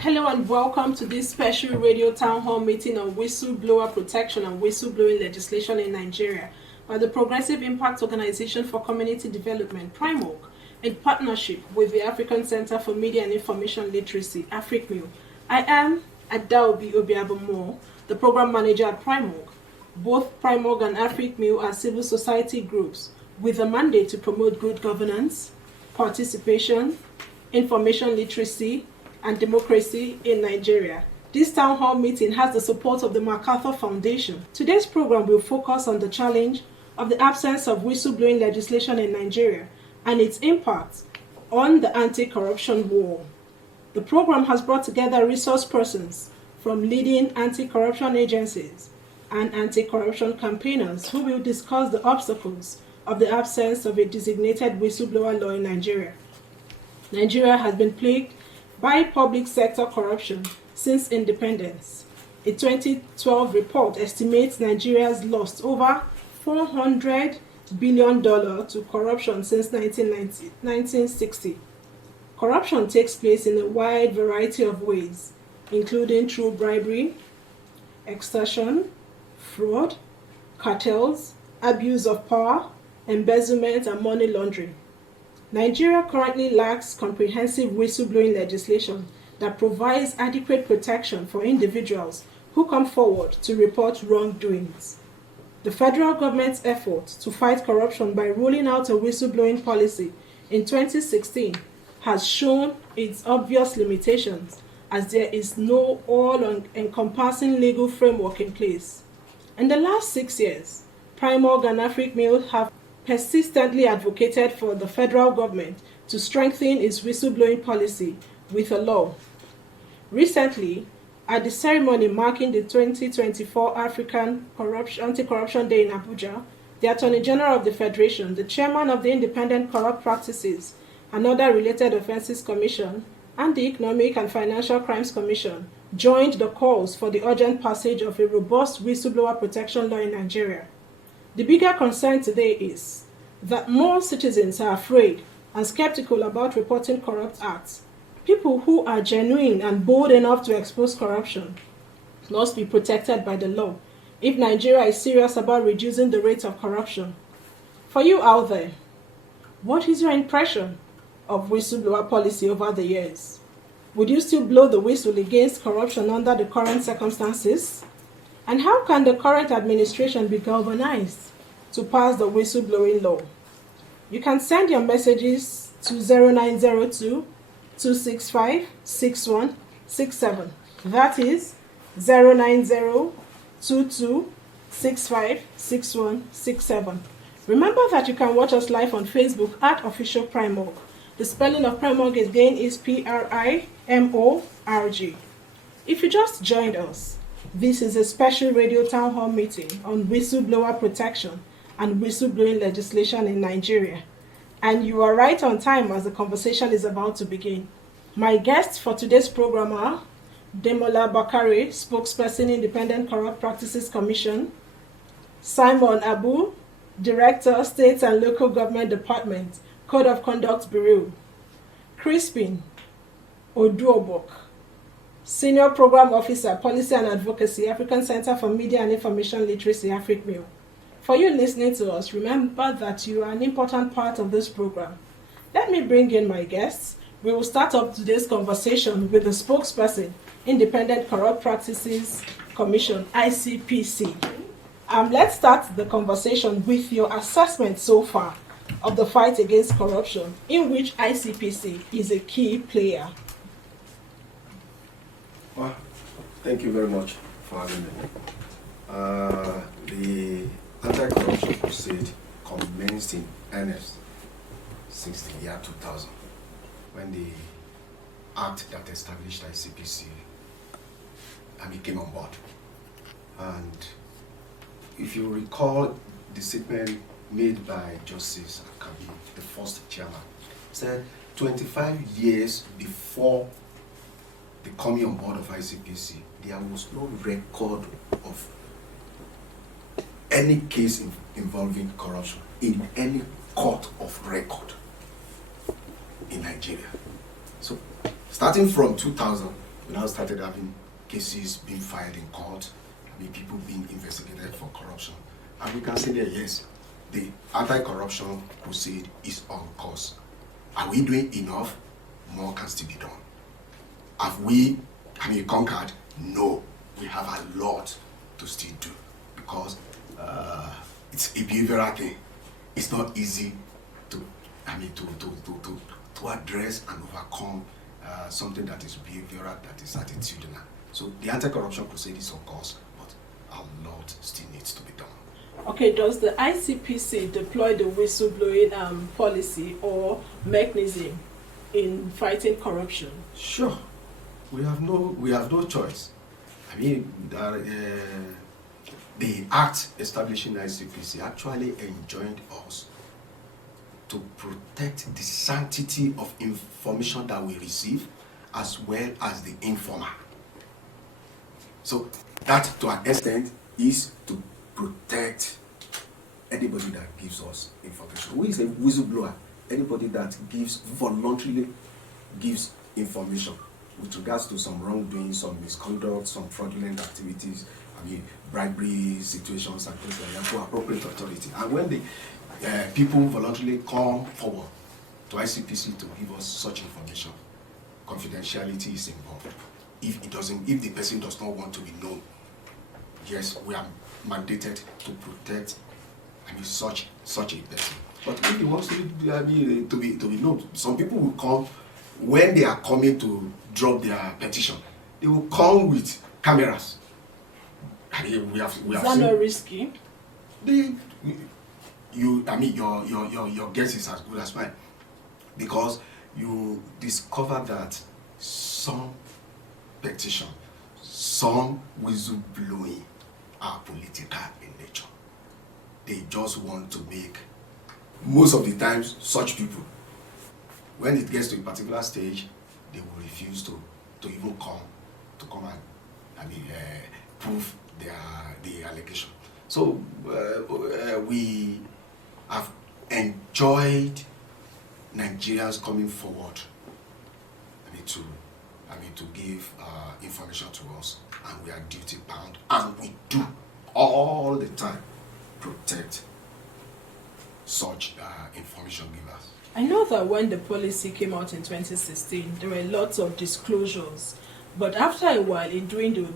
Hello and welcome to this special radio town hall meeting on whistleblower protection and whistleblowing legislation in Nigeria by the Progressive Impact Organization for Community Development, PRIMOG, in partnership with the African Center for Media and Information Literacy, AFRICMIL. I am Adaobi Obiabomo, the program manager at PRIMOG. Both PRIMOG and AFRICMIL are civil society groups with a mandate to promote good governance, participation, information literacy, and democracy in Nigeria. This town hall meeting has the support of the MacArthur Foundation. Today's program will focus on the challenge of the absence of whistleblowing legislation in Nigeria and its impact on the anti-corruption war. The program has brought together resource persons from leading anti-corruption agencies and anti-corruption campaigners who will discuss the obstacles of the absence of a designated whistleblower law in Nigeria. Nigeria has been plagued by public sector corruption since independence. A 2012 report estimates Nigeria has lost over $400 billion to corruption since 1960. Corruption takes place in a wide variety of ways, including through bribery, extortion, fraud, cartels, abuse of power, embezzlement, and money laundering. Nigeria currently lacks comprehensive whistleblowing legislation that provides adequate protection for individuals who come forward to report wrongdoings. The federal government's effort to fight corruption by rolling out a whistleblowing policy in 2016 has shown its obvious limitations, as there is no all-encompassing legal framework in place. In the last 6 years, PRIMOG and AFRICMIL have persistently advocated for the federal government to strengthen its whistleblowing policy with a law. Recently, at the ceremony marking the 2024 African Anti-Corruption Day in Abuja, the Attorney General of the Federation, the Chairman of the Independent Corrupt Practices and Other Related Offences Commission, and the Economic and Financial Crimes Commission joined the calls for the urgent passage of a robust whistleblower protection law in Nigeria. The bigger concern today is that more citizens are afraid and skeptical about reporting corrupt acts. People who are genuine and bold enough to expose corruption must be protected by the law if Nigeria is serious about reducing the rate of corruption. For you out there, what is your impression of whistleblower policy over the years? Would you still blow the whistle against corruption under the current circumstances? And how can the current administration be galvanized to pass the whistleblowing law? You can send your messages to 0902-265-6167. That is 090-2265-6167. Remember that you can watch us live on Facebook at Official PRIMOG. The spelling of PRIMOG again is PRIMORG. If you just joined us, this is a special radio town hall meeting on whistleblower protection and whistleblowing legislation in Nigeria. And you are right on time as the conversation is about to begin. My guests for today's program are Demola Bakare, spokesperson, Independent Corrupt Practices Commission; Simon Abu, Director, State and Local Government Department, Code of Conduct Bureau; Crispin Oduobok, Senior Program Officer, Policy and Advocacy, African Center for Media and Information Literacy, AFRICMIL. For you listening to us, remember that you are an important part of this program. Let me bring in my guests. We will start up today's conversation with the spokesperson, Independent Corrupt Practices Commission, ICPC. Let's start the conversation with your assessment so far of the fight against corruption, in which ICPC is a key player. Well, thank you very much for having me. The anti-corruption crusade commenced in earnest since the year 2000, when the act that established ICPC came on board. And if you recall the statement made by Justice Akabi, the first chairman, said 25 years before the coming on board of ICPC, there was no record of any case involving corruption in any court of record in Nigeria. So, starting from 2000, we now started having cases being filed in court, people being investigated for corruption. And we can say that yes, the anti-corruption crusade is on course. Are we doing enough? More can still be done. Have we, conquered? No. We have a lot to still do because it's a behavioral thing. It's not easy to address and overcome something that is behavioral, that is attitudinal. So the anti-corruption crusade is on course, but a lot still needs to be done. Okay, does the ICPC deploy the whistleblowing policy or mechanism in fighting corruption? Sure. We have no choice. The act establishing ICPC actually enjoined us to protect the sanctity of information that we receive as well as the informer. So that, to an extent, is to protect anybody that gives us information. Who is a whistleblower? Anybody that voluntarily gives information with regards to some wrongdoing, some misconduct, some fraudulent activities, bribery situations and things like that to appropriate authority. And when the people voluntarily come forward to ICPC to give us such information, confidentiality is involved. If the person does not want to be known, yes, we are mandated to protect such a person. But if he wants to be known, some people will come when they are coming to drop their petition. They will come with cameras. We have is that not risky? Your guess is as good as mine, because you discover that some petition, some whistleblowing are political in nature. They just want to make, most of the times, such people, when it gets to a particular stage, they will refuse to even come and prove the allegation. So we have enjoyed Nigerians coming forward to give information to us, and we are duty bound, and we do all the time protect such information givers. I know that when the policy came out in 2016, there were lots of disclosures. But after a while,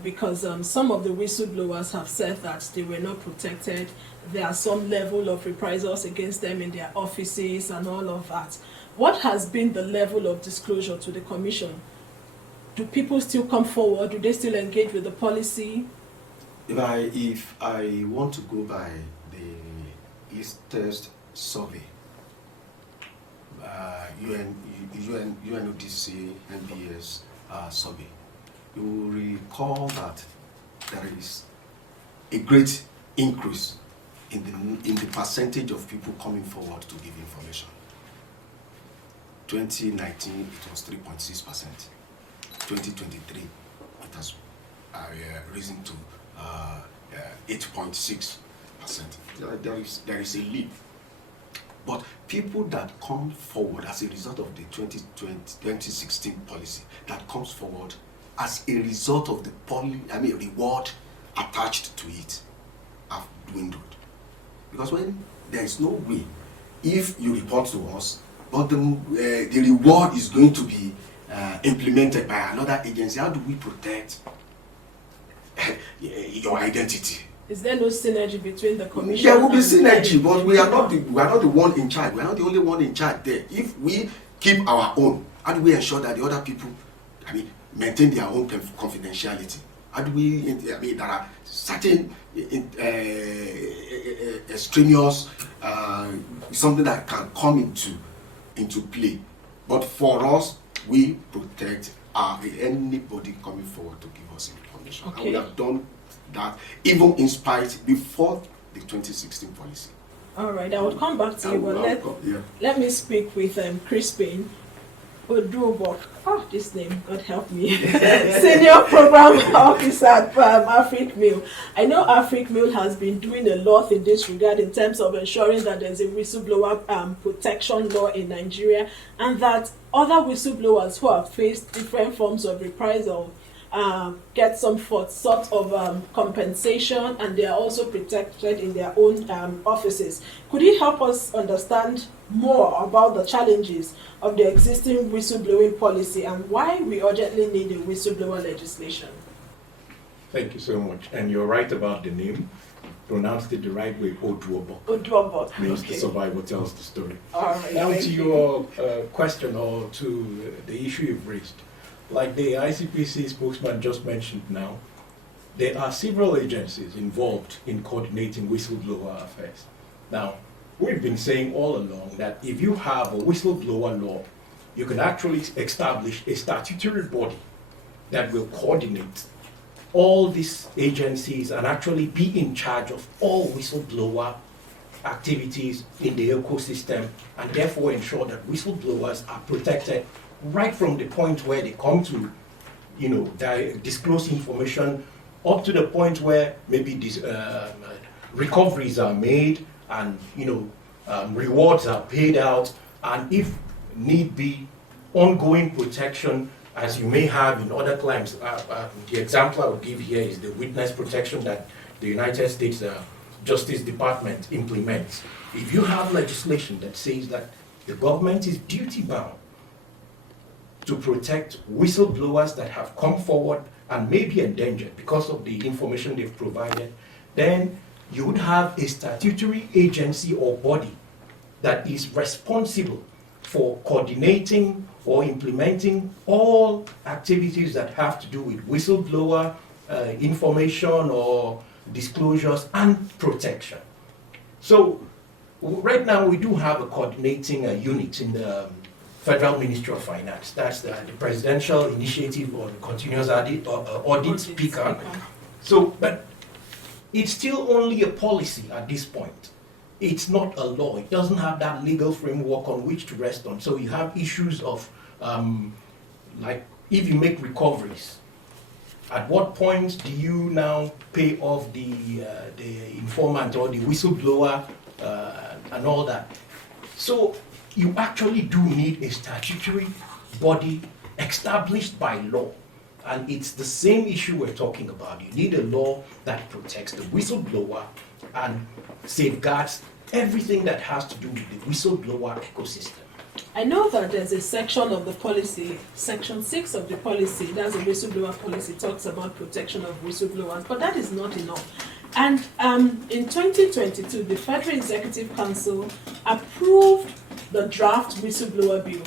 because some of the whistleblowers have said that they were not protected, there are some level of reprisals against them in their offices and all of that. What has been the level of disclosure to the Commission? Do people still come forward? Do they still engage with the policy? If I want to go by the latest survey, UNODC, NBS survey, you will recall that there is a great increase in the percentage of people coming forward to give information. 2019, it was 3.6%. 2023, it has risen to 8.6%. There is a leap. But people that come forward as a result of the 2016 policy, that comes forward as a result of the reward attached to it, have dwindled. Because when there is no way, if you report to us, but the reward is going to be implemented by another agency, how do we protect your identity? Is there no synergy between the Commission? There will be synergy, but we are not the one in charge. We are not the only one in charge there. If we keep our own, how do we ensure that the other people, maintain their own confidentiality? How do we? There are certain extraneous something that can come into play. But for us, we protect anybody coming forward to give us information. Okay. And we have done that even in spite before the 2016 policy. All right, I will come back to you, but let me speak with Crispin. Odubok. Oh, this name, God help me. Senior Program Officer at AfricMail. I know AfricMail has been doing a lot in this regard in terms of ensuring that there's a whistleblower protection law in Nigeria, and that other whistleblowers who have faced different forms of reprisal get some sort of compensation, and they are also protected in their own offices. Could you help us understand more about the challenges of the existing whistleblowing policy and why we urgently need a whistleblower legislation? Thank you so much. And you're right about the name. Pronounced it the right way, Oduobo. Oduobo. Means Okay. the survivor tells the story. All right. Now thank to you. your question or to the issue you've raised. Like the ICPC spokesman just mentioned now, there are several agencies involved in coordinating whistleblower affairs. Now, we've been saying all along that if you have a whistleblower law, you can actually establish a statutory body that will coordinate all these agencies and actually be in charge of all whistleblower activities in the ecosystem, and therefore ensure that whistleblowers are protected right from the point where they come to, disclose information, up to the point where maybe these recoveries are made and rewards are paid out, and if need be, ongoing protection, as you may have in other crimes. The example I would give here is the witness protection that the United States Justice Department implements. If you have legislation that says that the government is duty-bound to protect whistleblowers that have come forward and may be endangered because of the information they've provided, then you would have a statutory agency or body that is responsible for coordinating or implementing all activities that have to do with whistleblower information or disclosures and protection. So right now we do have a coordinating unit in the Federal Ministry of Finance. That's the Presidential Initiative on Continuous Audit PICA. So, but it's still only a policy at this point. It's not a law. It doesn't have that legal framework on which to rest on. So you have issues of, like, if you make recoveries, at what point do you now pay off the informant or the whistleblower and all that? So you actually do need a statutory body established by law. And it's the same issue we're talking about. You need a law that protects the whistleblower and safeguards everything that has to do with the whistleblower ecosystem. I know that there's a section of the policy, section 6 of the policy, that's a whistleblower policy, talks about protection of whistleblowers, but that is not enough. And in 2022, the Federal Executive Council approved the draft whistleblower bill.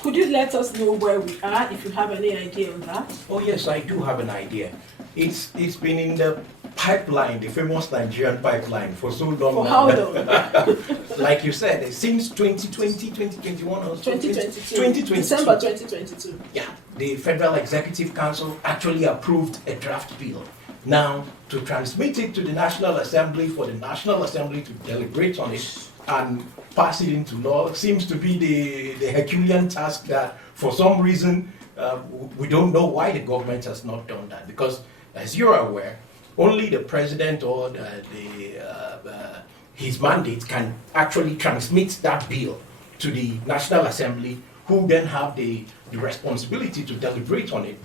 Could you let us know where we are, if you have any idea on that? Oh yes, I do have an idea. It's been in the pipeline, the famous Nigerian pipeline, for so long. For how long? Like you said, since 2020, 2021 or 2022. December 2022. Yeah, the Federal Executive Council actually approved a draft bill. Now, to transmit it to the National Assembly, for the National Assembly to deliberate on it and pass it into law, seems to be the Herculean task that, for some reason, we don't know why the government has not done that. Because, as you're aware, only the president or his mandate can actually transmit that bill to the National Assembly, who then have the responsibility to deliberate on it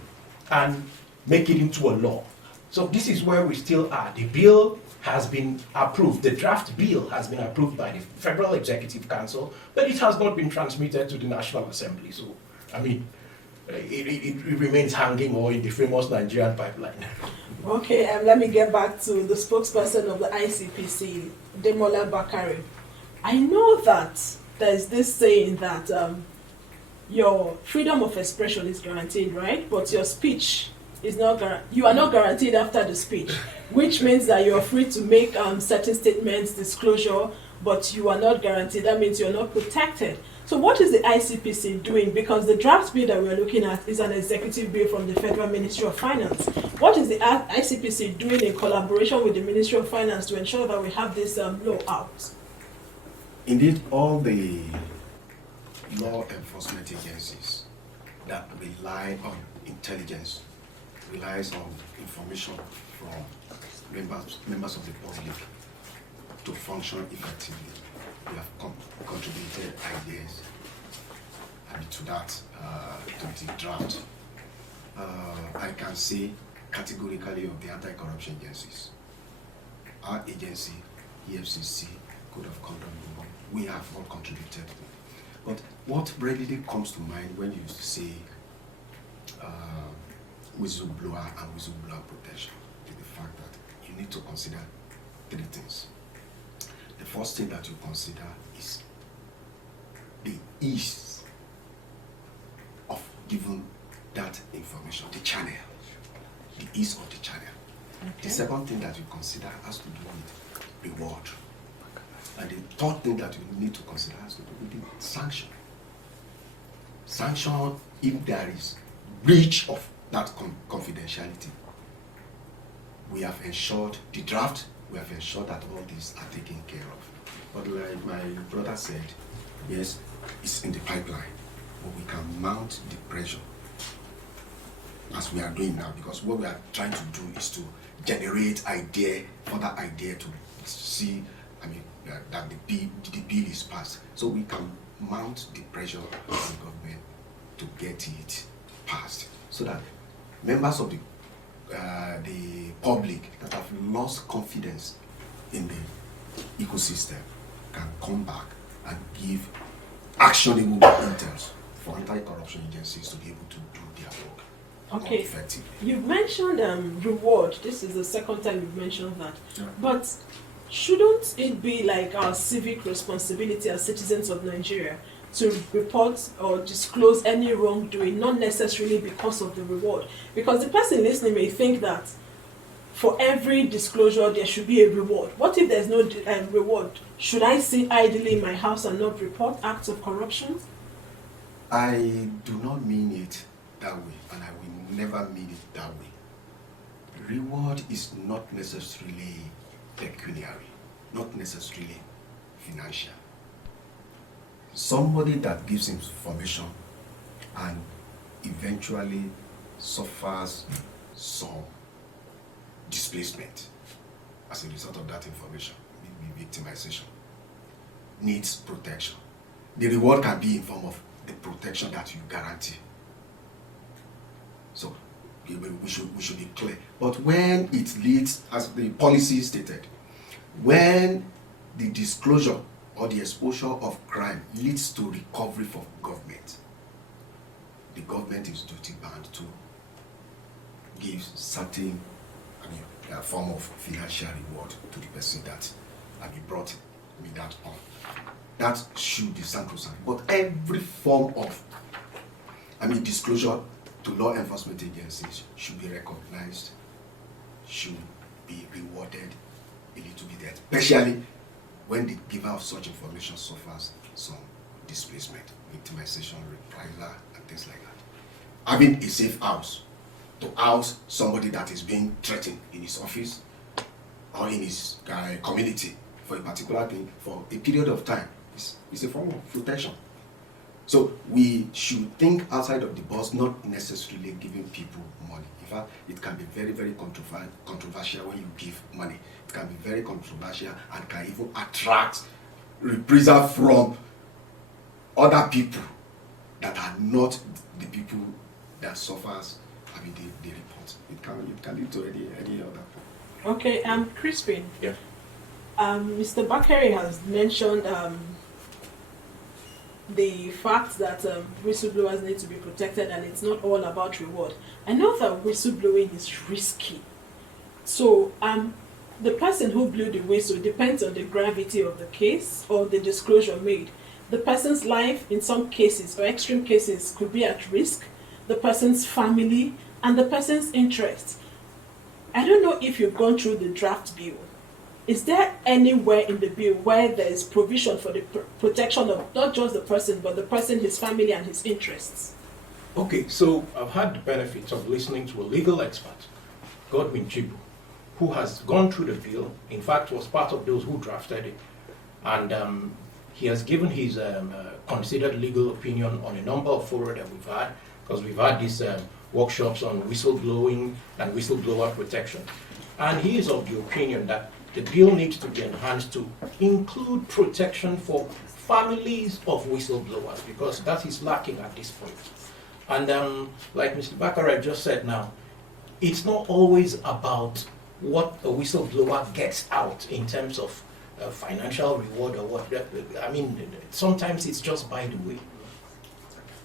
and make it into a law. So this is where we still are. The bill has been approved. The draft bill has been approved by the Federal Executive Council, but it has not been transmitted to the National Assembly. So, I mean, it remains hanging or in the famous Nigerian pipeline. Okay, let me get back to the spokesperson of the ICPC, Demola Bakari. I know that there's this saying that your freedom of expression is guaranteed, right? But your speech is not you are not guaranteed after the speech, which means that you're free to make certain statements, disclosure, but you are not guaranteed. That means you're not protected. So what is the ICPC doing? Because the draft bill that we're looking at is an executive bill from the Federal Ministry of Finance. What is the ICPC doing in collaboration with the Ministry of Finance to ensure that we have this law out? Indeed, all the law enforcement agencies that rely on intelligence, relies on information from members of the public to function effectively. We have contributed ideas to that, to the draft. I can say categorically of the anti-corruption agencies. Our agency, EFCC, Code of Conduct, we have all contributed. But what readily comes to mind when you say whistleblower and whistleblower protection is the fact that you need to consider three things. The first thing that you consider is the ease of giving that information, the channel, the ease of the channel. Okay. The second thing that you consider has to do with reward. And the third thing that you need to consider has to do with the sanction. Sanction if there is breach of that confidentiality. We have ensured the draft, we have ensured that all these are taken care of. But like my brother said, yes, it's in the pipeline, but we can mount the pressure as we are doing now, because what we are trying to do is to generate further idea to see, that the bill is passed. So we can mount the pressure on the government to get it passed, so that members of the public that have lost confidence in the ecosystem can come back and give actionable intel for anti-corruption agencies to be able to do their work. Okay, effectively. You've mentioned reward. This is the second time you've mentioned that. Yeah. But shouldn't it be like our civic responsibility as citizens of Nigeria to report or disclose any wrongdoing, not necessarily because of the reward? Because the person listening may think that for every disclosure there should be a reward. What if there's no reward? Should I sit idly in my house and not report acts of corruption? I do not mean it that way, and I will never mean it that way. Reward is not necessarily pecuniary, not necessarily financial. Somebody that gives information and eventually suffers some displacement as a result of that information, maybe victimization, needs protection. The reward can be in form of the protection that you guarantee. So we should be clear. But when it leads, as the policy stated, when the disclosure or the exposure of crime leads to recovery for government, the government is duty bound to give certain form of financial reward to the person that brought that on. That should be sacrosanct. But every form of disclosure to law enforcement agencies should be recognized, should be rewarded a little bit, especially when the giver of such information suffers some displacement, victimization, reprisal, and things like that. Having a safe house to house somebody that is being threatened in his office or in his community for a particular thing for a period of time is a form of protection. So we should think outside of the box, not necessarily giving people money. In fact, it can be very, very controversial when you give money. It can be very controversial and can even attract reprisal from other people that are not the people that suffers the report. It can lead to any other. Okay, Crispin. Yeah. Mr. Bakari has mentioned the fact that whistleblowers need to be protected and it's not all about reward. I know that whistleblowing is risky. So the person who blew the whistle depends on the gravity of the case or the disclosure made. The person's life in some cases or extreme cases could be at risk, the person's family, and the person's interests. I don't know if you've gone through the draft bill. Is there anywhere in the bill where there is provision for the protection of not just the person, but the person, his family, and his interests? Okay, so I've had the benefit of listening to a legal expert, Godwin Chibu, who has gone through the bill, in fact was part of those who drafted it, and he has given his considered legal opinion on a number of fora that we've had, because we've had these workshops on whistleblowing and whistleblower protection. And he is of the opinion that the bill needs to be enhanced to include protection for families of whistleblowers, because that is lacking at this point. And like Mr. Baccarat just said now, it's not always about what a whistleblower gets out in terms of financial reward or what. I mean, sometimes it's just by the way.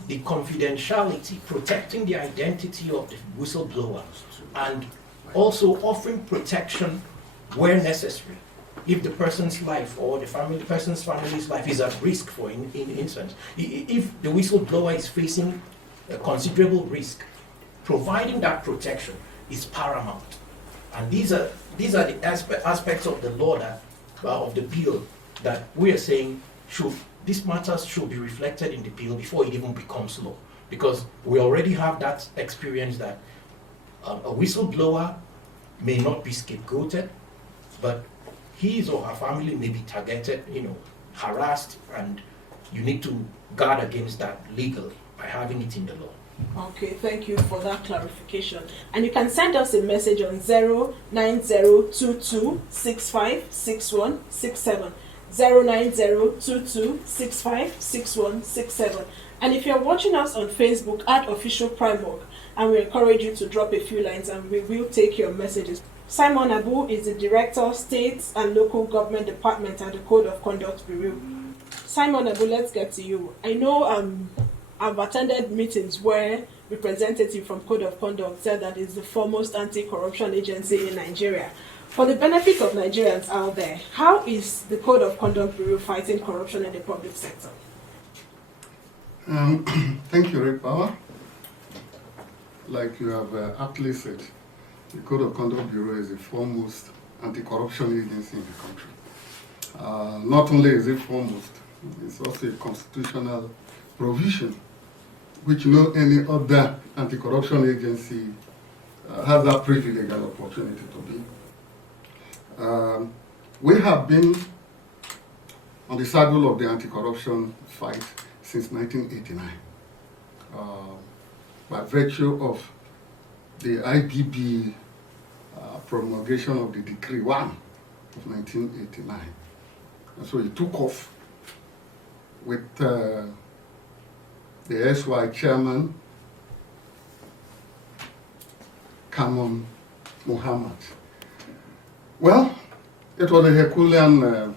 The confidentiality, protecting the identity of the whistleblower, and also offering protection where necessary. If the person's life or the person's family's life is at risk, for instance, if the whistleblower is facing a considerable risk, providing that protection is paramount. And these are the aspects of the law that of the bill that we are saying these matters should be reflected in the bill before it even becomes law, because we already have that experience that a whistleblower may not be scapegoated, but his or her family may be targeted, harassed, and you need to guard against that legally by having it in the law. Okay, thank you for that clarification. And you can send us a message on 09022656167, 09022656167. And if you're watching us on Facebook at Official Primark, and we encourage you to drop a few lines and we will take your messages. Simon Abu is the Director, States and Local Government Department at the Code of Conduct Bureau. Simon Abu, let's get to you. I know I've attended meetings where representatives from Code of Conduct said that it's the foremost anti-corruption agency in Nigeria. For the benefit of Nigerians out there, how is the Code of Conduct Bureau fighting corruption in the public sector? Thank you, Ray Power. Like you have aptly said, the Code of Conduct Bureau is the foremost anti-corruption agency in the country. Not only is it foremost, it's also a constitutional provision which no any other anti-corruption agency has that privilege and opportunity to be. We have been on the saddle of the anti-corruption fight since 1989. By virtue of the IBB promulgation of the Decree 1 of 1989. And so it took off with the SY chairman, Kamon Muhammad. Well, it was a Herculean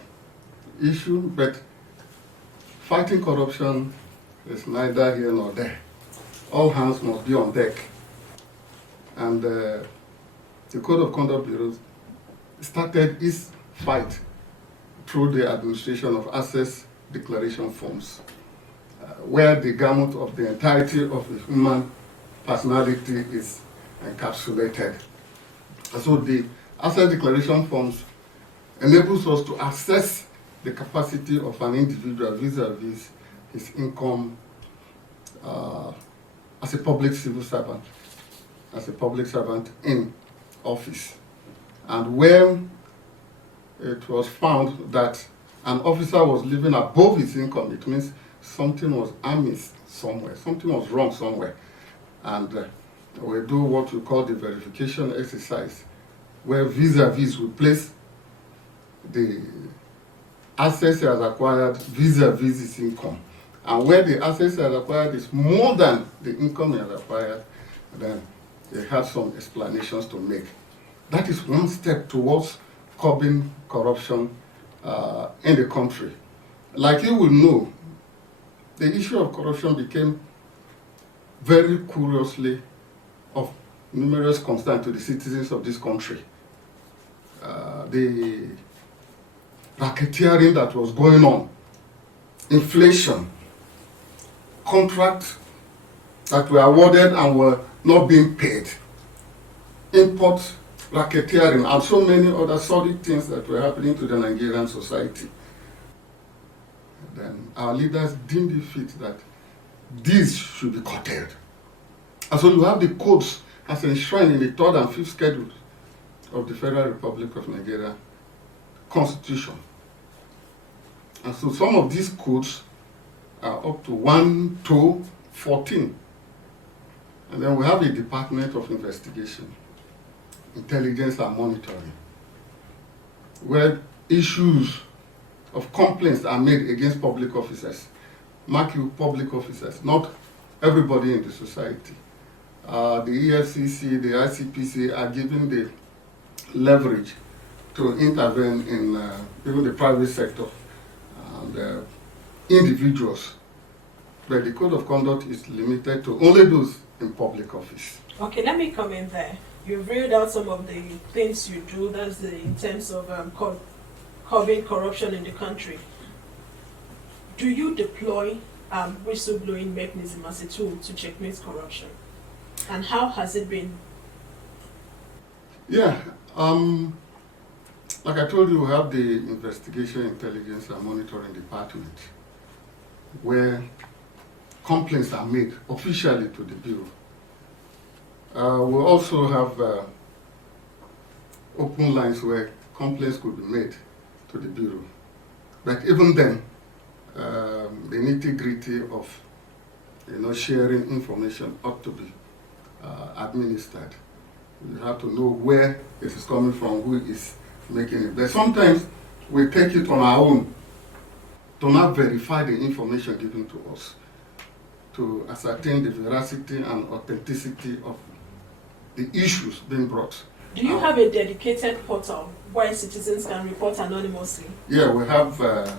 issue, but fighting corruption is neither here nor there. All hands must be on deck. And the Code of Conduct Bureau started its fight through the administration of access declaration forms, where the gamut of the entirety of the human personality is encapsulated. So the access declaration forms enables us to assess the capacity of an individual vis-a-vis his income as a public civil servant, in office. And when it was found that an officer was living above his income, it means something was amiss somewhere, something was wrong somewhere. And we do what we call the verification exercise, where vis-a-vis we place the assets he has acquired vis-a-vis his income. And where the assets he has acquired is more than the income he has acquired, then they have some explanations to make. That is one step towards curbing corruption in the country. Like you will know, the issue of corruption became very curiously of numerous concern to the citizens of this country. The racketeering that was going on, inflation, contracts that were awarded and were not being paid, import racketeering, and so many other solid things that were happening to the Nigerian society. Then our leaders deemed it fit that these should be curtailed. And so you have the codes as enshrined in the 3rd and 5th schedules of the Federal Republic of Nigeria Constitution. And so some of these codes are up to 1 to 14. And then we have a Department of Investigation, Intelligence and Monitoring, where issues of complaints are made against public officers. Mark you, public officers, not everybody in the society. The EFCC, the ICPC are given the leverage to intervene in even the private sector and individuals. But the code of conduct is limited to only those in public office. Okay, let me come in there. You've read out some of the things you do, that's in terms of curbing corruption in the country. Do you deploy whistleblowing mechanism as a tool to checkmate corruption? And how has it been? Yeah, like I told you, we have the Investigation, Intelligence and Monitoring Department, where complaints are made officially to the Bureau. We also have open lines where complaints could be made to the Bureau. But even then, the nitty-gritty of sharing information ought to be administered. You have to know where it is coming from, who is making it. But sometimes we take it on our own to not verify the information given to us, to ascertain the veracity and authenticity of the issues being brought. Do you have a dedicated portal where citizens can report anonymously? Yeah, we have a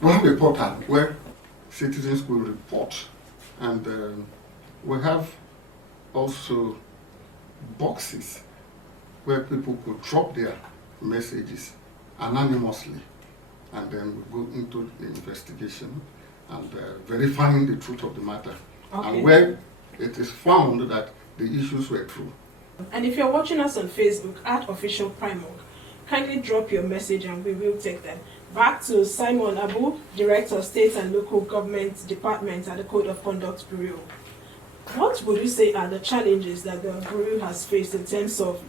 portal where citizens will report, and we have also boxes where people could drop their messages anonymously, and then we go into the investigation and verifying the truth of the matter. Okay. And where it is found that the issues were true. And if you're watching us on Facebook at Official Primorg, kindly drop your message and we will take them. Back to Simon Abu, Director of State and Local Government Department at the Code of Conduct Bureau. What would you say are the challenges that the Bureau has faced in terms of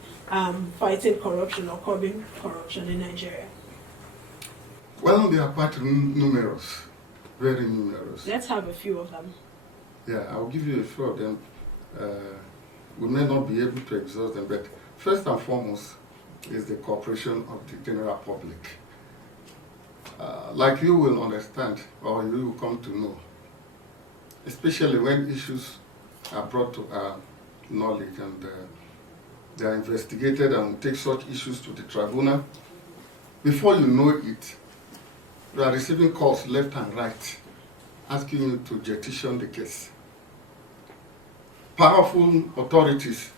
fighting corruption or curbing corruption in Nigeria? Well, they are quite numerous, very numerous. Let's have a few of them. Yeah, I'll give you a few of them. We may not be able to exhaust them, but first and foremost is the cooperation of the general public. Like you will understand, or you will come to know, especially when issues are brought to our knowledge and they are investigated and we take such issues to the tribunal. Before you know it, you are receiving calls left and right asking you to jettison the case. Powerful authorities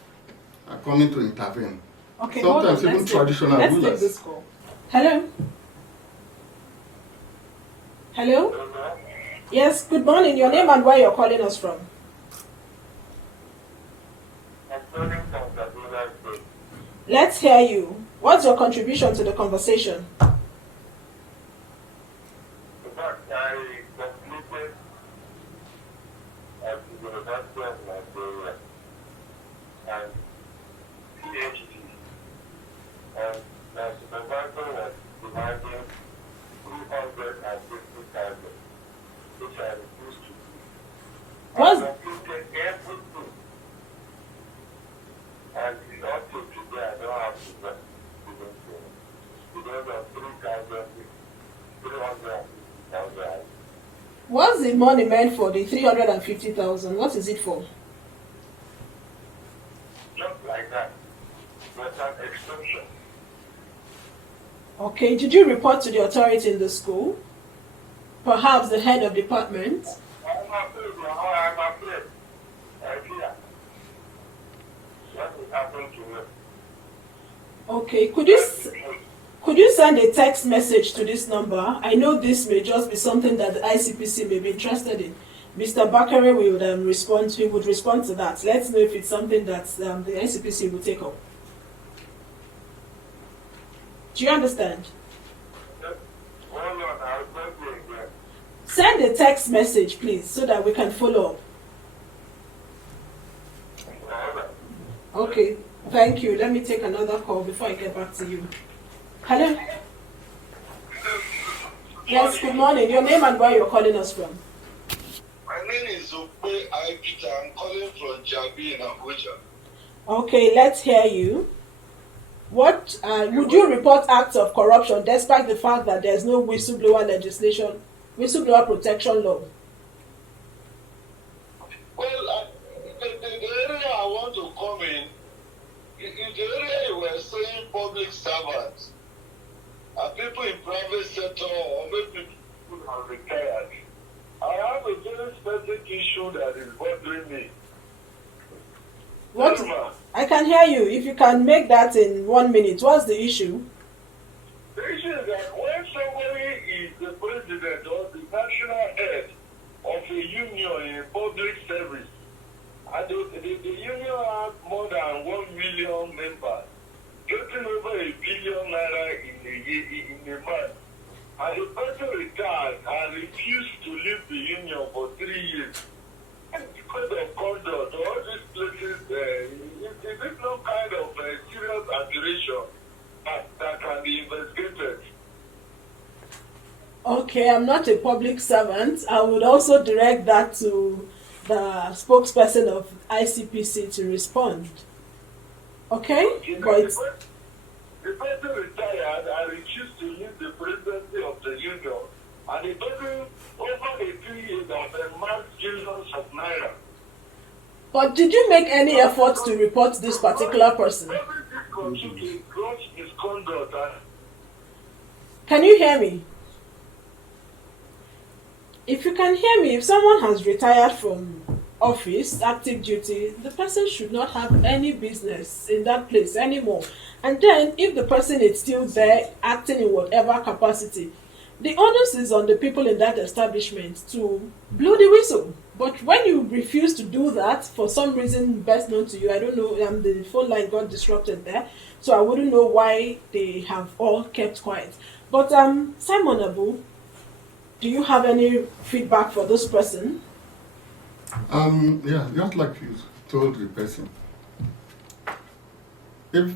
are coming to intervene. Okay, Sometimes even traditional let's rulers. take this call. Hello? Hello? Yes, good morning. Your name and where you're calling us from? Let's hear you. What's your contribution to the conversation? What's What's the money meant for, the 350,000? What is it for? Just like that. That's an exception. Okay, did you report to the authority in the school? Perhaps the head of department? I'm afraid. I fear. What will happen to me? Okay, could you send a text message to this number? I know this may just be something that the ICPC may be interested in. Mr. Bakare will respond to that. Let's know if it's something that the ICPC will take up. Do you understand? Hold on, I'll send you again. Send a text message, please, so that we can follow up. Okay, thank you. Let me take another call before I get back to you. Hello? Yes, good morning. Your name and where you're calling us from? My name is Zope. I Peter. I'm calling from Jabi in Abuja. Okay, let's hear you. What would you report acts of corruption despite the fact that there's no whistleblower legislation, whistleblower protection law? Well, the area I want to come in is the area you were saying public servants, people in private sector, or maybe people who have retired. I have a very specific issue that is bothering me. What? Gentlemen, I can hear you. If you can make that in 1 minute, what's the issue? the issue is that when somebody is the president or the national head of a union in public service, and the union has more than 1 million members, getting over $1 billion in a month, and the person retired and refused to leave the union for 3 years. And because of conduct, all these places, is it no kind of serious accusation that can be investigated? Okay, I'm not a public servant. I would also direct that to the spokesperson of ICPC to respond. Okay? But The person retired and refused to leave the presidency of the union, and the person over the 3 years have amassed billions of naira. But did you make any effort to report this particular person? Everything contributes to gross misconduct. Can you hear me? If you can hear me, if someone has retired from office, active duty, the person should not have any business in that place anymore. And then, if the person is still there, acting in whatever capacity, the onus is on the people in that establishment to blow the whistle. But when you refuse to do that, for some reason best known to you, I don't know, the phone line got disrupted there, so I wouldn't know why they have all kept quiet. But Simon Abu, do you have any feedback for this person? Yeah, just like you told the person, if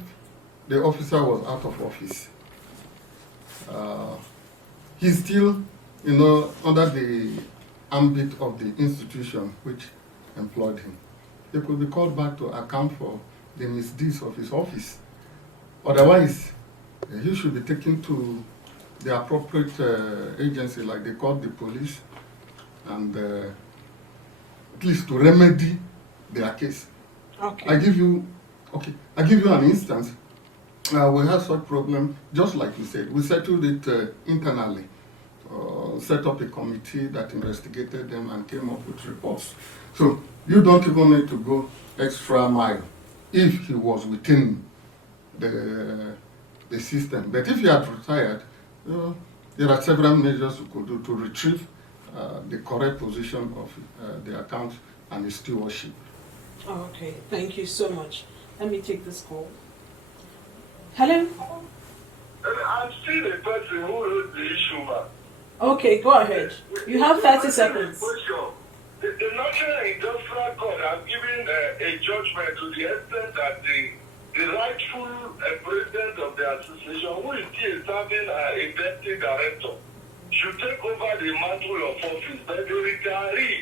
the officer was out of office, he's still, under the ambit of the institution which employed him. He could be called back to account for the misdeeds of his office. Otherwise, he should be taken to the appropriate agency, like they call the police, and at least to remedy their case. Okay. I give you an instance. We had such problem, just like you said. We settled it internally. Set up a committee that investigated them and came up with reports. So you don't even need to go extra mile if he was within the system. But if he had retired, there are several measures you could do to retrieve the correct position of the account and the stewardship. Okay, thank you so much. Let me take this call. Hello? I'm still the person who wrote the issue, man. Okay, go ahead. You have 30 seconds. The National Industrial Court has given a judgment to the extent that the rightful president of the association, who is still serving a deputy director, should take over the mantle of office. But the retiree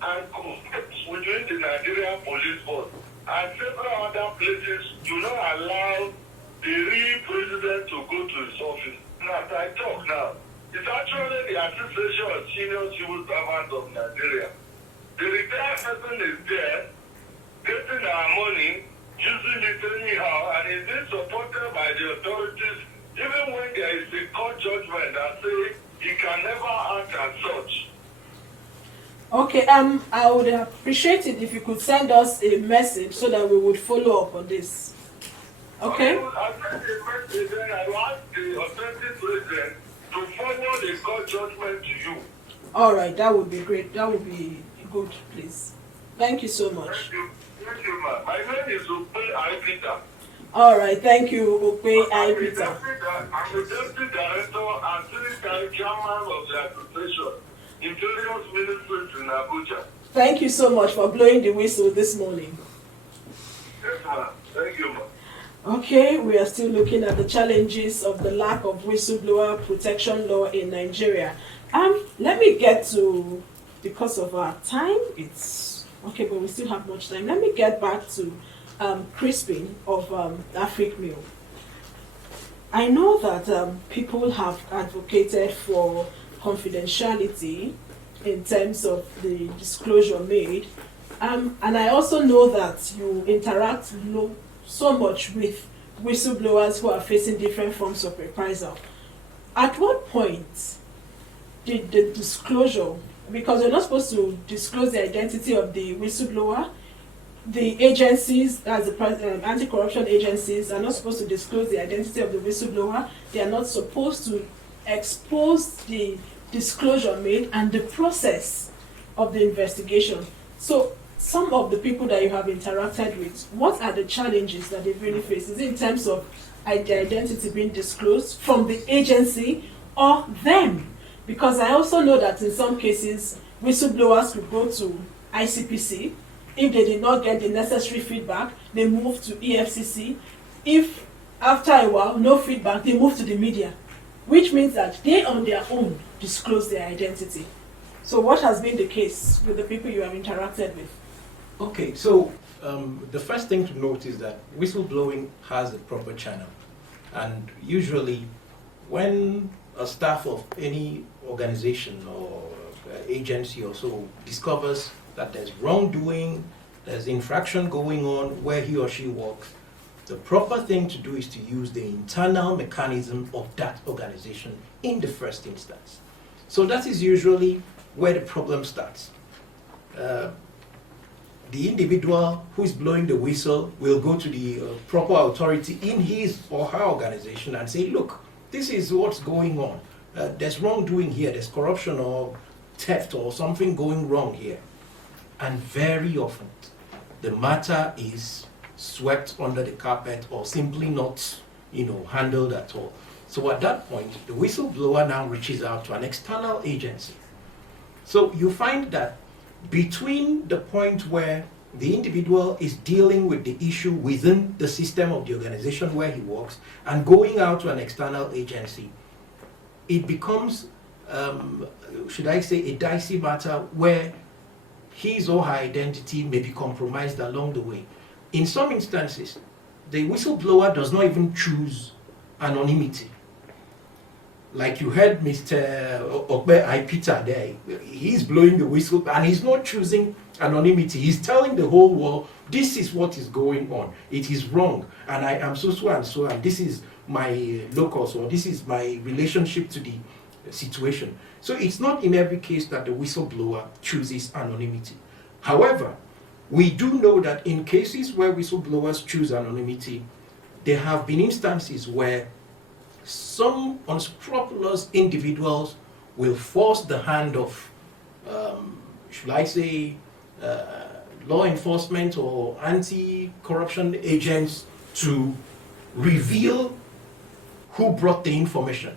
and conflicts within the Nigerian police force and several other places do not allow the real president to go to his office. And as I talk now, it's actually the Association of Senior Civil Servants of Nigeria. The retired person is there, getting our money, using it anyhow, and is being supported by the authorities, even when there is a court judgment that says he can never act as such. Okay, I would appreciate it if you could send us a message so that we would follow up on this. Okay? I sent a message and I asked the authentic president to forward the court judgment to you. All right, that would be great. That would be good, please. Thank you so much. Thank you, ma'am. My name is Upe Peter. All right, thank you, Upe I. Peter. I'm the deputy director and three-time chairman of the association in various ministries in Abuja. Thank you so much for blowing the whistle this morning. Yes, ma'am. Thank you, ma'am. Okay, we are still looking at the challenges of the lack of whistleblower protection law in Nigeria. Let me get to, because of our time, it's Okay, but we still have much time. Let me get back to Crispin of Afric Mill. I know that people have advocated for confidentiality in terms of the disclosure made, and I also know that you interact so much with whistleblowers who are facing different forms of reprisal. At what point did the disclosure, because you're not supposed to disclose the identity of the whistleblower, the agencies, as the anti-corruption agencies, are not supposed to disclose the identity of the whistleblower. They are not supposed to expose the disclosure made and the process of the investigation. So some of the people that you have interacted with, what are the challenges that they really face? Is it in terms of the identity being disclosed from the agency or them? Because I also know that in some cases, whistleblowers could go to ICPC. If they did not get the necessary feedback, they move to EFCC. If after a while, no feedback, they move to the media, which means that they on their own disclose their identity. So what has been the case with the people you have interacted with? Okay, so the first thing to note is that whistleblowing has a proper channel. And usually when a staff of any organization or agency or so discovers that there's wrongdoing, there's infraction going on where he or she works, the proper thing to do is to use the internal mechanism of that organization in the first instance. So that is usually where the problem starts. The individual who is blowing the whistle will go to the proper authority in his or her organization and say, look, this is what's going on. There's wrongdoing here, there's corruption or theft or something going wrong here. And very often, the matter is swept under the carpet or simply not, handled at all. So at that point, the whistleblower now reaches out to an external agency. So you find that between the point where the individual is dealing with the issue within the system of the organization where he works and going out to an external agency, it becomes, should I say, a dicey matter where his or her identity may be compromised along the way. In some instances, the whistleblower does not even choose anonymity. Like you heard Mr. Okbe Aipita there, he's blowing the whistle and he's not choosing anonymity. He's telling the whole world, this is what is going on. It is wrong. And I am so and so, and this is my locus, or this is my relationship to the situation. So it's not in every case that the whistleblower chooses anonymity. However, we do know that in cases where whistleblowers choose anonymity, there have been instances where some unscrupulous individuals will force the hand of, should I say, law enforcement or anti-corruption agents to reveal who brought the information.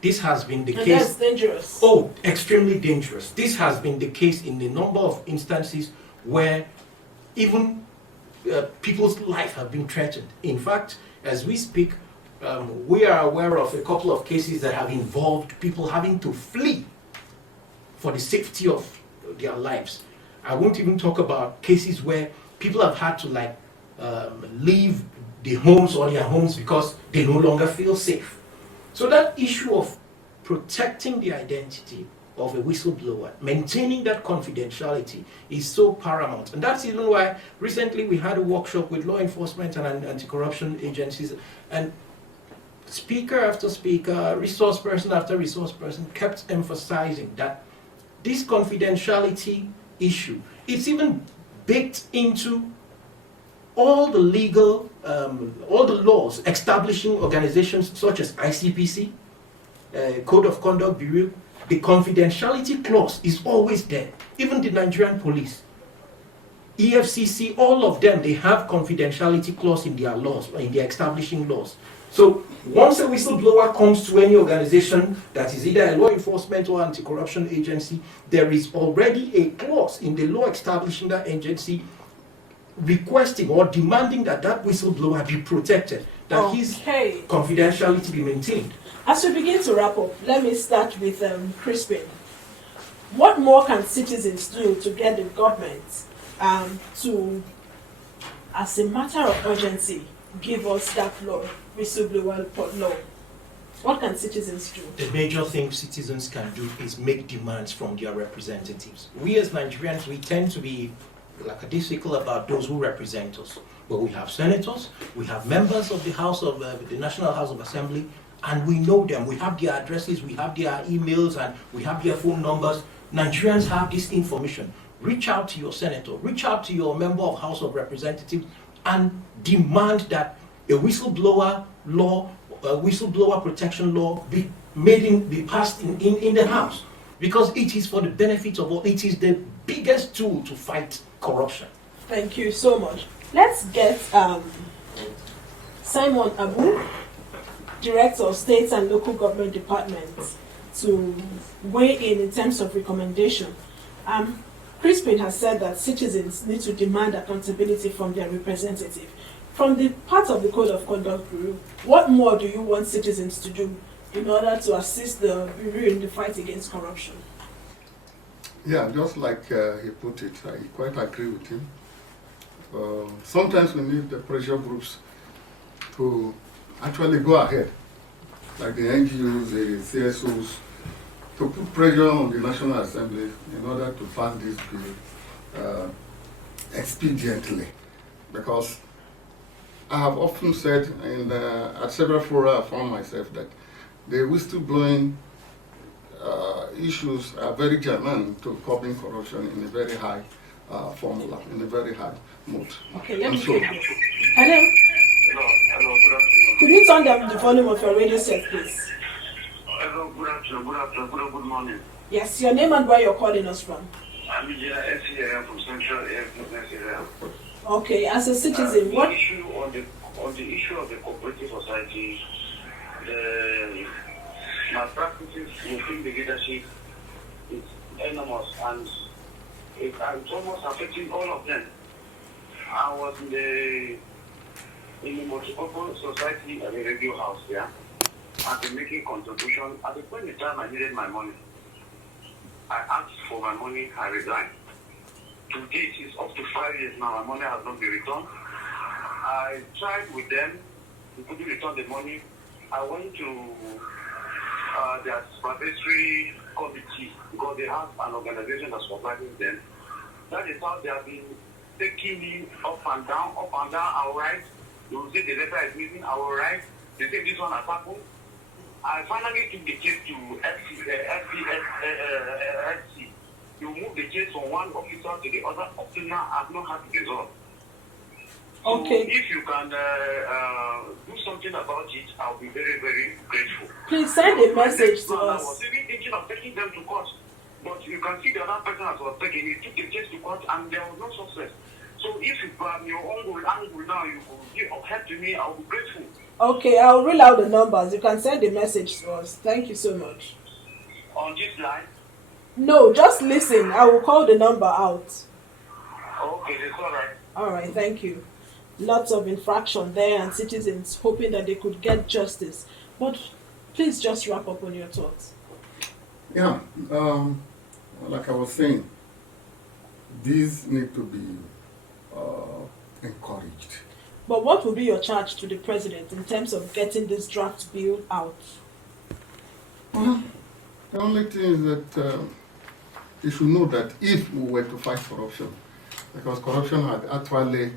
This has been the case. That's dangerous. Oh, extremely dangerous. This has been the case in a number of instances where even people's life have been threatened. In fact, as we speak, we are aware of a couple of cases that have involved people having to flee for the safety of their lives. I won't even talk about cases where people have had to leave the homes or their homes because they no longer feel safe. So that issue of protecting the identity of a whistleblower, maintaining that confidentiality is so paramount. And that's even why recently we had a workshop with law enforcement and anti-corruption agencies, and speaker after speaker, resource person after resource person kept emphasizing that this confidentiality issue, it's even baked into all the legal, all the laws establishing organizations such as ICPC, Code of Conduct Bureau. The confidentiality clause is always there. Even the Nigerian police, EFCC, all of them, they have confidentiality clause in their laws, in their establishing laws. So once a whistleblower comes to any organization that is either a law enforcement or anti-corruption agency, there is already a clause in the law establishing that agency requesting or demanding that that whistleblower be protected, that his confidentiality be maintained. As we begin to wrap up, let me start with Crispin. What more can citizens do to get the government to, as a matter of urgency, give us that law, whistleblower law? What can citizens do? The major thing citizens can do is make demands from their representatives. We as Nigerians, we tend to be lackadaisical about those who represent us. But we have senators, we have members of the House of the National House of Assembly, and we know them. We have their addresses, we have their emails, and we have their phone numbers. Nigerians have this information. Reach out to your senator, reach out to your member of House of Representatives, and demand that a whistleblower law, a whistleblower protection law be passed in the House, because it is for the benefit of all. It is the biggest tool to fight corruption. Thank you so much. Let's get Simon Abu, Director of State and Local Government Departments, to weigh in terms of recommendation. Crispin has said that citizens need to demand accountability from their representative. From the part of the Code of Conduct Bureau, what more do you want citizens to do in order to assist the Bureau in the fight against corruption? Yeah, just like he put it, I quite agree with him. Sometimes we need the pressure groups to actually go ahead, like the NGOs, the CSOs, to put pressure on the National Assembly in order to pass this bill expediently. Because I have often said at several fora I found myself that the whistleblowing issues are very germane to curbing corruption in a very high formula, in a very high mode. Okay, let me So- take this. Hello? Hello, good afternoon. Could you turn down the volume of your radio set, please? Hello, good afternoon, good morning. Yes, your name and where you're calling us from. I'm SCA from Central Business Area. Okay, as a citizen, The what? issue on the issue of the cooperative society, the malpractices within the leadership is enormous, and it's almost affecting all of them. I was in the multi-purpose society at the radio house, yeah. I've been making contribution. At the point in time I needed my money, I asked for my money, I resigned. Today it is up to 5 years now, my money has not been returned. I tried with them, we couldn't return the money. I went to their supervisory committee because they have an organization that's supervising them. That is how they have been taking me up and down, I will write. They will say the letter is missing, I will write. They say this one has happened. I finally took the case to FC. You move the case from one officer to the other. Up to now, I have not had to resolve. So Okay. if you can do something about it, I'll be very, very grateful. Please send a message to I us. was even thinking of taking them to court. But you can see the other person as was taking it, took the case to court and there was no success. So if you have your own angle now, you will give help to me, I'll be grateful. Okay, I'll read out the numbers. You can send a message to us. Thank you so much. On this line, No, just listen. I will call the number out. okay, that's all right. All right, thank you. Lots of infraction there and citizens hoping that they could get justice. But please just wrap up on your thoughts. Yeah, like I was saying, these need to be encouraged. But what will be your charge to the president in terms of getting this draft bill out? The only thing is that you should know that if we were to fight corruption, because corruption had actually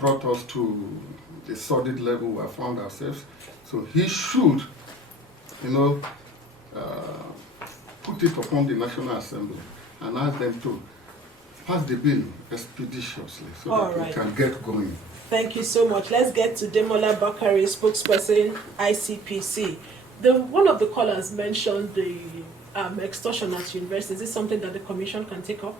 brought us to the sordid level we have found ourselves, so he should, put it upon the National Assembly and ask them to pass the bill expeditiously so All that right. we can get going. Thank you so much. Let's get to Demola Bakari, spokesperson, ICPC. One of the callers mentioned the extortion at universities. Is this something that the commission can take up?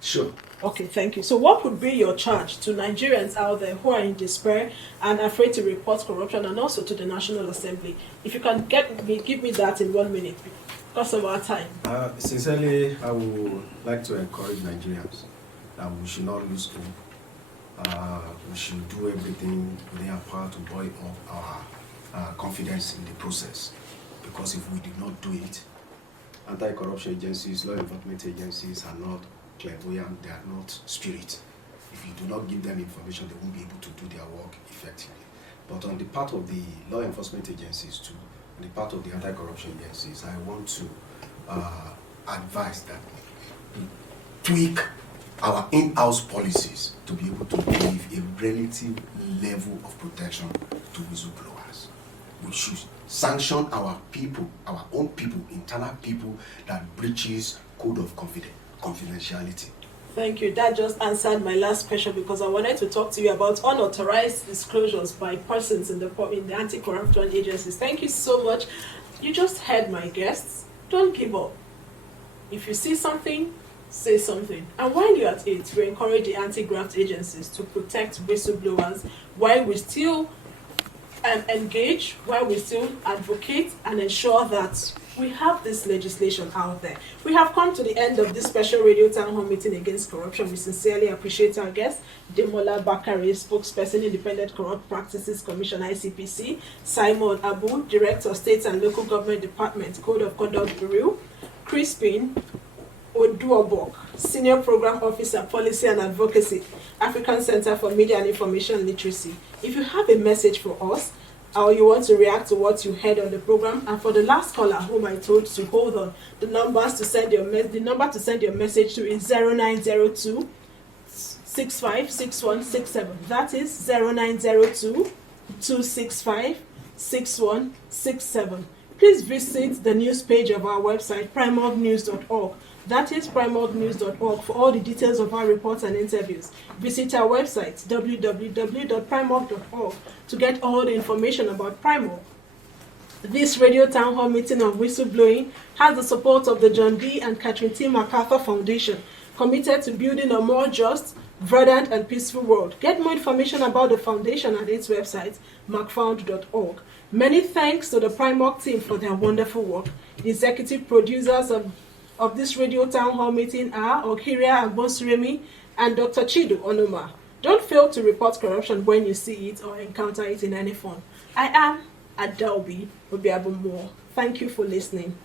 Sure. Okay, thank you. So what would be your charge to Nigerians out there who are in despair and afraid to report corruption, and also to the National Assembly? If you can give me that in 1 minute because of our time. Sincerely, I would like to encourage Nigerians that we should not lose hope. We should do everything within our power to buoy up our confidence in the process. Because if we did not do it, anti-corruption agencies, law enforcement agencies are not clairvoyant, they are not spirits. If you do not give them information, they won't be able to do their work effectively. But on the part of the law enforcement agencies too, on the part of the anti-corruption agencies, I want to advise that we tweak our in-house policies to be able to give a relative level of protection to whistleblowers. We should sanction our people, our own people, internal people that breaches code of confidentiality. Thank you. That just answered my last question, because I wanted to talk to you about unauthorized disclosures by persons in the anti-corruption agencies. Thank you so much. You just heard my guests. Don't give up. If you see something, say something. And while you're at it, we encourage the anti-graft agencies to protect whistleblowers while we still engage, while we still advocate and ensure that we have this legislation out there. We have come to the end of this special radio town hall meeting against corruption. We sincerely appreciate our guests, Demola Bakare, spokesperson, Independent Corrupt Practices Commission, ICPC, Simon Abu, Director, State and Local Government Department, Code of Conduct Bureau, Crispin Oduobok, Senior Program Officer, Policy and Advocacy, African Center for Media and Information Literacy. If you have a message for us, or you want to react to what you heard on the program, and for the last caller whom I told to hold on, the number to send your message to is 0902 656167. That is 0902 265 6167. Please visit the news page of our website, primorgnews.org. That is primorgnews.org for all the details of our reports and interviews. Visit our website, www.primorg.org, to get all the information about Primorg. This radio town hall meeting on whistleblowing has the support of the John D. and Catherine T. MacArthur Foundation, committed to building a more just, verdant, and peaceful world. Get more information about the foundation at its website, macfound.org. Many thanks to the Primorg team for their wonderful work. The executive producers of this radio town hall meeting are Okiria Agbonsuremi and Dr. Chidu Onuma. Don't fail to report corruption when you see it or encounter it in any form. I am Adelbi Obiabumo. Thank you for listening.